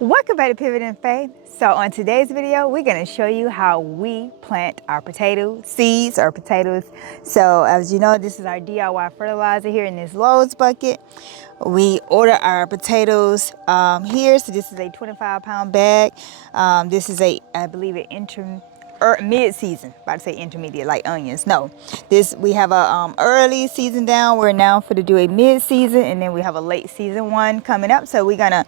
Welcome back to Pivot in Faith. So on today's video, we're going to show you how we plant our potato seeds or potatoes. So as you know, this is our DIY fertilizer here in this Lowe's bucket. We order our potatoes here. So this is a 25-pound bag. This is I believe mid-season. About to say intermediate, like onions. No, we have a early season down. We're now for to do a mid-season, and then we have a late season one coming up. So we're gonna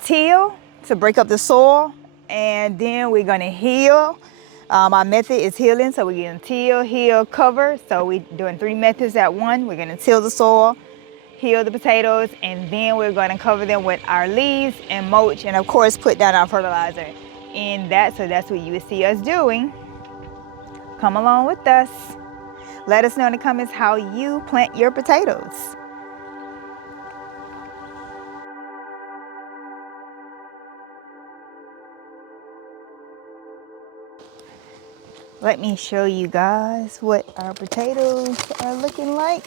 till to break up the soil, and then we're gonna heal. Our method is healing, so we're gonna till, heal, cover. So we're doing 3 methods at one. We're gonna till the soil, heal the potatoes, and then we're gonna cover them with our leaves and mulch, and of course put down our fertilizer in that. So that's what you will see us doing. Come along with us. Let us know in the comments how you plant your potatoes. Let me show you guys what our potatoes are looking like.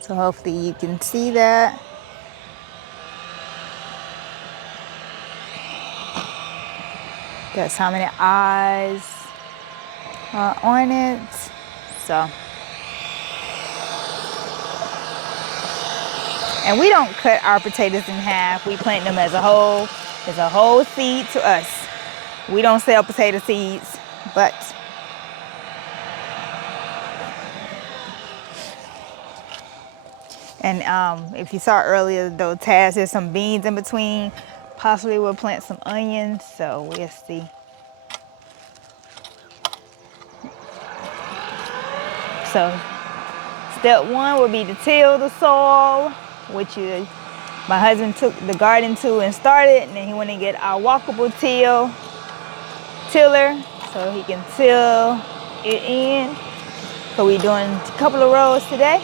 So hopefully you can see that. That's how many eyes are on it. So, and we don't cut our potatoes in half. We plant them as a whole. It's a whole seed to us. We don't sell potato seeds, but if you saw earlier, though, Taz, there's some beans in between. Possibly we'll plant some onions, so we'll see. So step one would be to till the soil, which my husband took the garden to and started, and then he went and get our walkable tiller so he can till it in. So we're doing a couple of rows today.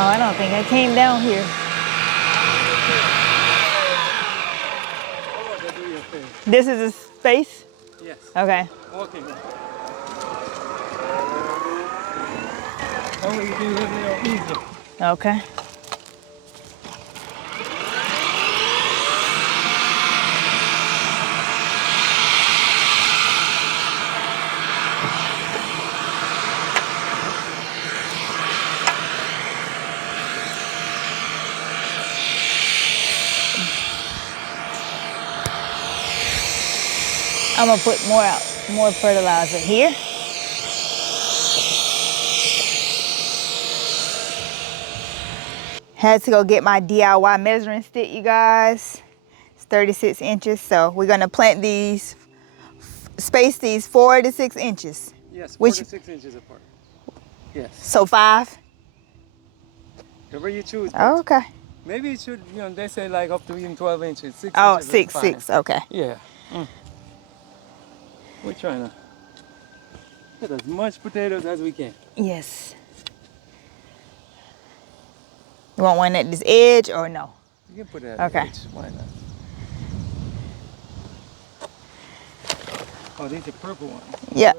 Oh, I don't think I came down here. This is a space? Yes. Okay. Okay. That way you can live there easy. Okay. I'm gonna put more fertilizer here. Had to go get my DIY measuring stick, you guys. It's 36 inches, so we're gonna plant these, space these 4 to 6 inches. Yes, 4 to 6 inches apart. Yes. So 5? Whatever you choose. Oh, okay. Maybe it should, they say like up to even 12 inches. 6 Oh, inches 6, okay. Yeah. We're trying to get as much potatoes as we can. Yes. You want one at this edge or no? You can put it at the edge. Why not? Oh, these are purple ones. Yeah.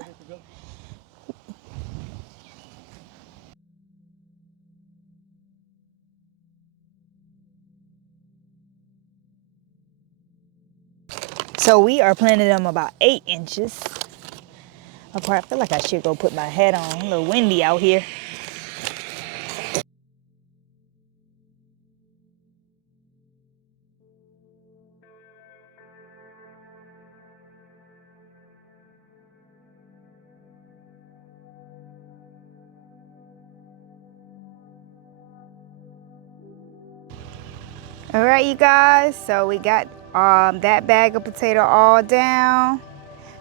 So we are planting them about 8 inches apart. I feel like I should go put my hat on. A little windy out here. All right, you guys, so we got that bag of potato all down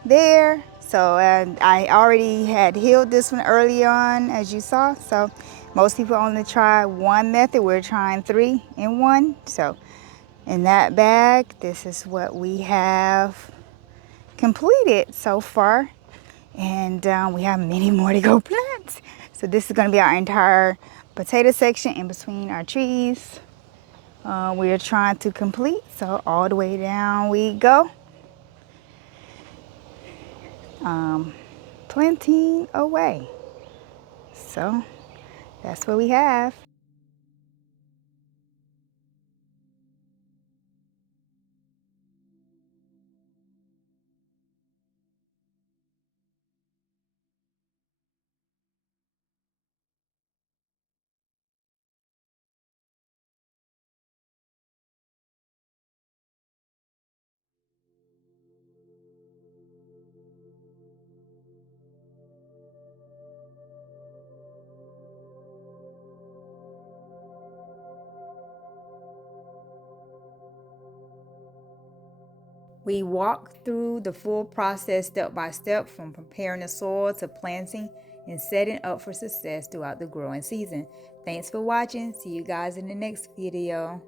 there. So I already had healed this one early on, as you saw. So most people only try one method. We're trying 3 in 1. So in that bag, this is what we have completed so far. And we have many more to go plant. So this is gonna be our entire potato section in between our trees. We are trying to complete, so all the way down we go. planting away. So that's what we have. We walked through the full process step by step, from preparing the soil to planting and setting up for success throughout the growing season. Thanks for watching. See you guys in the next video.